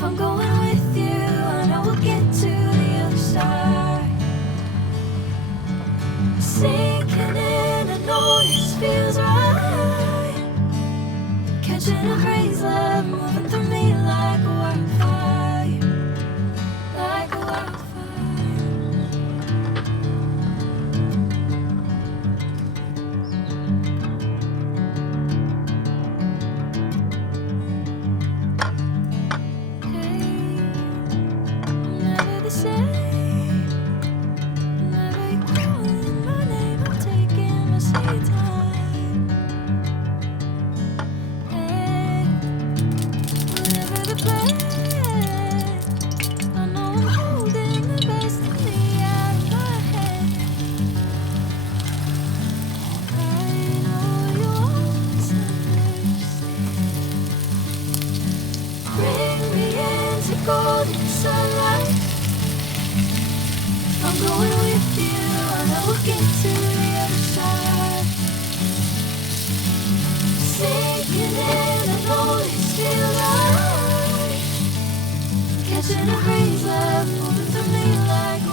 If I'm going with you, I know we'll get to the other side. Sinking in, I know this feels right. Catching a crazy love, moving through me like a wildfire, like a wildfire. Never the same. Never you calling my name, I'm taking my sweet time. Hey, whatever the plan, I know I'm holding the best of me out of my head. I know you always understand. Bring me into golden sunlight. I'm going with you, I know we'll get to the other side. Sinking in, I know this feels right. Catching a breeze, love moving through me like